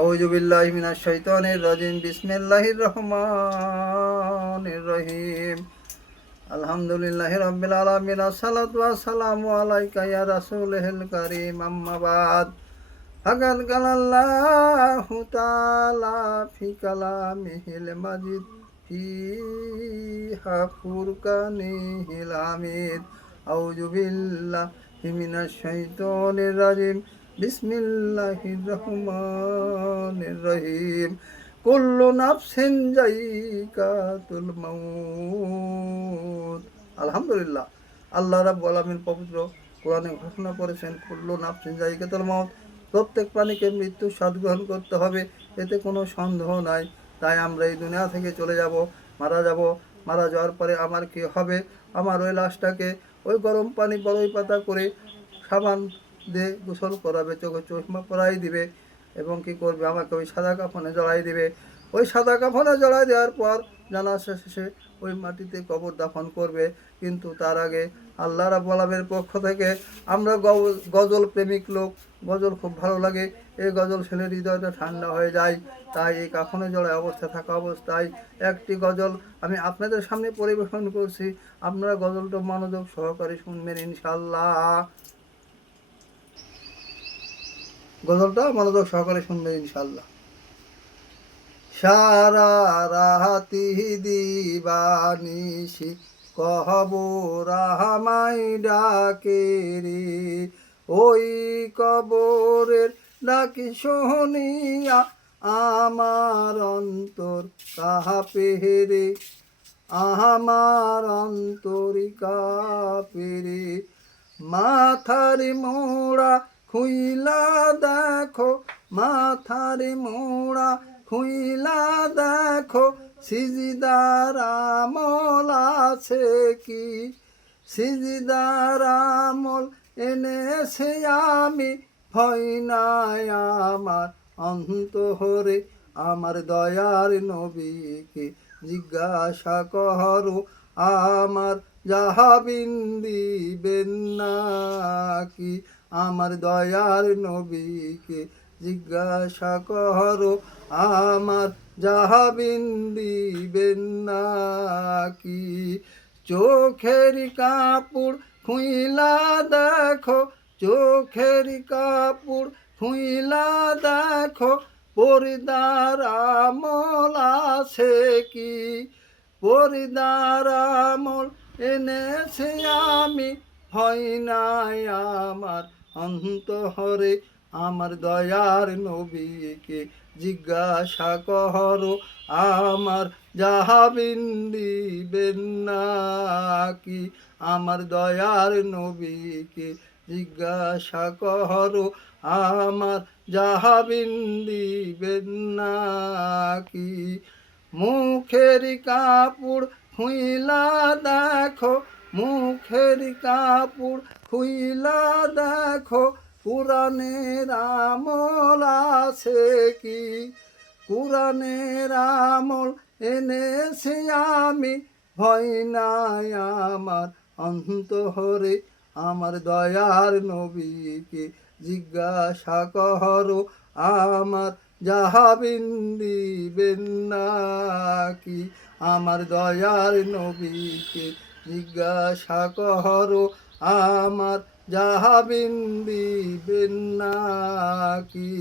আউযু বিল্লাহি মিনাশ শাইতানির রাজিম। বিসমিল্লাহির রহমানির রহিম। আলহামদুলিল্লাহি রাব্বিল আলামিন। আসসালাতু ওয়াসসালামু আলাইকা ইয়া রাসূলুল কারীম। আম্মা বাদ। ফাকাদ কালাল্লাহু তাআলা ফি কালামিহিল মাজিদ ফি ফুরকানিহিল হামিদ। আউযু বিল্লাহি মিনাশ শাইতানির রাজিম। বিসমিল্লাহির রহমানির রহিম। কুল্লু নাফসিন যায়িকাতুল মাউত। আলহামদুলিল্লাহ, আল্লাহ রাব্বুল আলামিন পবিত্র কোরআনে ঘোষণা করেছেন, কুল্লু নাফসিন যায়িকাতুল মাউত, প্রত্যেক প্রাণীকে মৃত্যু স্বাদ গ্রহণ করতে হবে, এতে কোনো সন্দেহ নাই। তাই আমরা এই দুনিয়া থেকে চলে যাব, মারা যাব। মারা যাওয়ার পরে আমার কি হবে? আমার ওই লাশটাকে ওই গরম পানি বড়ই পাতা করে সাবান দিয়ে গোসল করাবে, চোখে চশমা পরাই দিবে এবং কি করবে? আমাকে ওই সাদা কাফনে জড়াই দিবে। ওই সাদা কাফনে জড়াই দেওয়ার পর জানাজা শেষে ওই মাটিতে কবর দাফন করবে। কিন্তু তার আগে আল্লাহ রাব্বুল আলামিনের পক্ষ থেকে আমরা গজল প্রেমিক লোক, গজল খুব ভালো লাগে। এই গজল শুনে হৃদয়টা ঠান্ডা হয়ে যায়। তাই এই কাফনে জড়ায় অবস্থা থাকা অবস্থায় একটি গজল আমি আপনাদের সামনে পরিবেশন করছি। আপনারা গজলটা মনোযোগ সহকারে শুনবেন ইনশাল্লাহ। গজলটা মনোযোগ সহকারে শুনবেন ইনশাল্লাহ। সারা রাতি দিবানিশি কবর আমায় ডাকে রে, ওই কবরের ডাকি শুনিয়া আমার অন্তর কাঁপে রে, আমার অন্তর কাঁপে রে। মাথার মোড়া খুইলা দেখো, মাথার মোড়া খুইলা দেখো, সিজদার আমল আছে কি? সিজদার আমল এনেছে আমি, ভয় নাই আমার অন্তরে। আমার দয়ার নবীকে জিজ্ঞাসা করো, আমার যাহাবিন দিবেন নাকি? আমার দয়ার নবীকে জিজ্ঞাসা করো, আমার যাহাবিন দিবেন নাকি? চোখের কাপড় খুইলা দেখো, চোখের কাপড় খুইলা দেখো, পর্দার আমল আছে কি? পর্দার আমল এনেছে আমি, ভয় নাই আমার অন্তরে। আমার দয়ার নবীকে জিজ্ঞাসা করো, আমার যাহাবিন দিবেন নাকি? আমার দয়ার নবীকে জিজ্ঞাসা করো, আমার যাহাবিন দিবেন নাকি? মুখের কাপড় খুইলা দেখো, মুখের কাপড় খুইলা দেখো, কুরআনের আমল আছে কি? কুরআনের আমল এনেছি আমি, ভয় নাই আমার অন্তরে। আমার দয়ার নবীকে জিজ্ঞাসা করো, আমার যাহাবিন দিবেন নাকি? আমার দয়ার নবীকে জিজ্ঞাসা করো, আমার যাহাবিন দিবেন নাকি?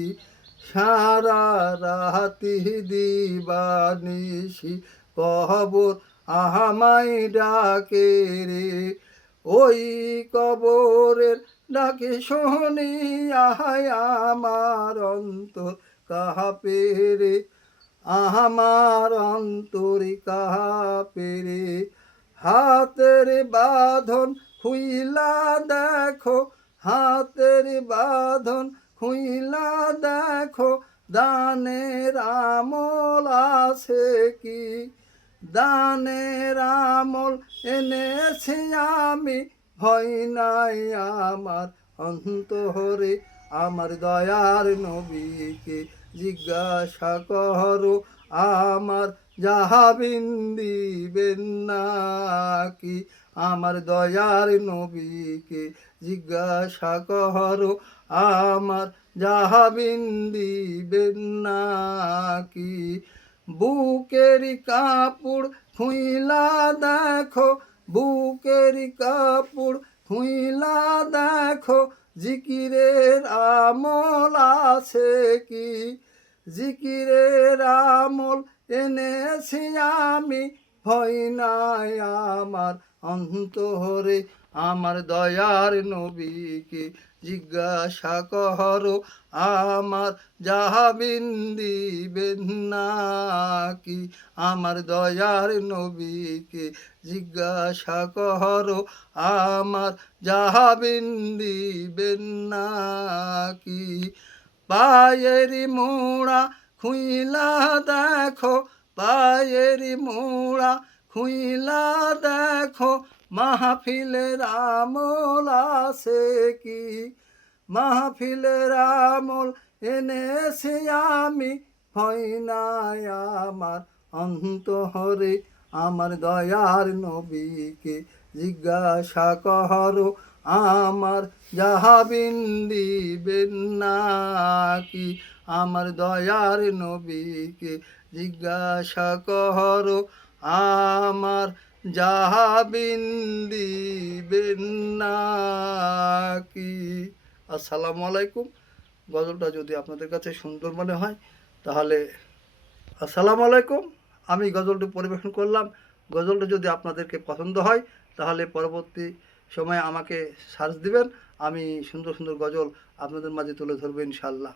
সারা রাতি দিবানিশি কবর আমায় ডাকে রে, ওই কবরের ডাকে শুনিয়া আমার অন্তর কাঁপে রে, আমার অন্তর কাঁপে রে। হাতের বাঁধন খুইলা দেখো, হাতের বাঁধন খুইলা দেখো, দানের আমল আছে কি? দানের আমল এনেছি আমি, ভয় নাই আমার অন্তরে। আমার দয়ার নবীকে জিজ্ঞাসা করো, আমার যাহাবিন দিবেন নাকি? আমার দয়ার নবীকে জিজ্ঞাসা করো, আমার যাহাবিন দিবেন নাকি। বুকেরি কাপড় খুইলা দেখো, বুকেরি কাপড় খুইলা দেখো, জিকিরের আমল আছে কি। জিকিরের আমল এনেছি আমি, ভয় নাই আমার অন্তরে। আমার দয়ার নবীকে জিজ্ঞাসা করো, আমার যাহাবিন দিবেন নাকি। আমার দয়ার নবীকে জিজ্ঞাসা করো, আমার যাহাবিন দিবেন নাকি। পায়েরি মোড়া খুইলা দেখো, পায়েরি মোড়া খুইলা দেখো, মাহফিলের আমল আছে কি। মাহফিলের আমল এনেছি আমি, ভয় নাই আমার অন্তরে। আমার দয়ার নবীকে জিজ্ঞাসা করো, আমার যাহাবিন দিবেন নাকি। আমার দয়ার নবীকে জিজ্ঞাসা করো, আমার যাহাবিন দিবেন নাকি। আসসালামু আলাইকুম। গজলটা যদি আপনাদের কাছে সুন্দর মনে হয় তাহলে আসসালামু আলাইকুম। আমি গজলটি পরিবেশন করলাম। গজলটা যদি আপনাদেরকে পছন্দ হয় তাহলে পরবর্তী সময়ে আমাকে সার্চ দিবেন। আমি সুন্দর সুন্দর গজল আপনাদের মাঝে তুলে ধরবো ইনশাআল্লাহ।